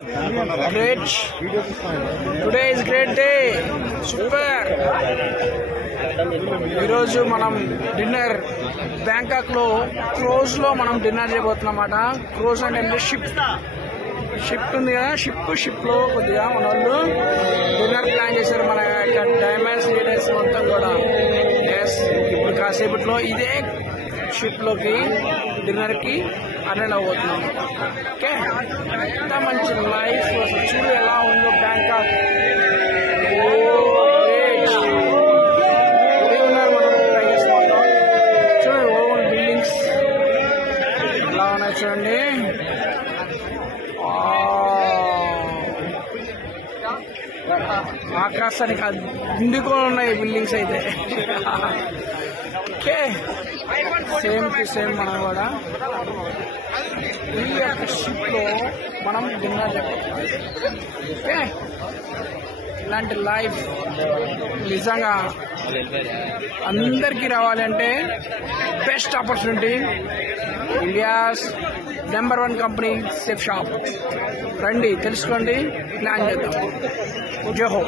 Great. Today is great day. Super. ఈరోజు మనం dinner Bangkok లో క్రూజ్ లో మనం డిన్నర్ చేయబోతున్నమాట. క్రూజ్ అంటే షిప్ ఉంది కదా, షిప్ లో కొద్దిగా మన వాళ్ళు డిన్నర్ ప్లాన్ చేశారు. మన డైమండ్స్ లీడర్స్ మొత్తం కూడా ఇప్పుడు కాసేపట్లో ఇదే షిప్ లోకి డిన్నర్ కి అటెండ్ అవ్వబోతున్నాం. ఓకే, ఎంత మంచి లైఫ్ చూడు ఎలా ఉందో బ్యాంకాక్. చూడండి ఓవర్ బిల్డింగ్స్ ఎలా ఉన్నాయి చూడండి. ఆకాశానికి గుండుకొని ఉన్నాయి బిల్డింగ్స్ అయితే. ఓకే, సేమ్ టు సేమ్ మనం కూడా ఈ యొక్క షిప్ లో మనం డిన్నర్ చెప్పాలి. ఓకే, ఇలాంటి లైఫ్ నిజంగా అందరికీ రావాలంటే best opportunity. India's number 1 company safe shop. రండి, తెలుసుకోండి, ప్లాన్ చేద్దాం. జై హో.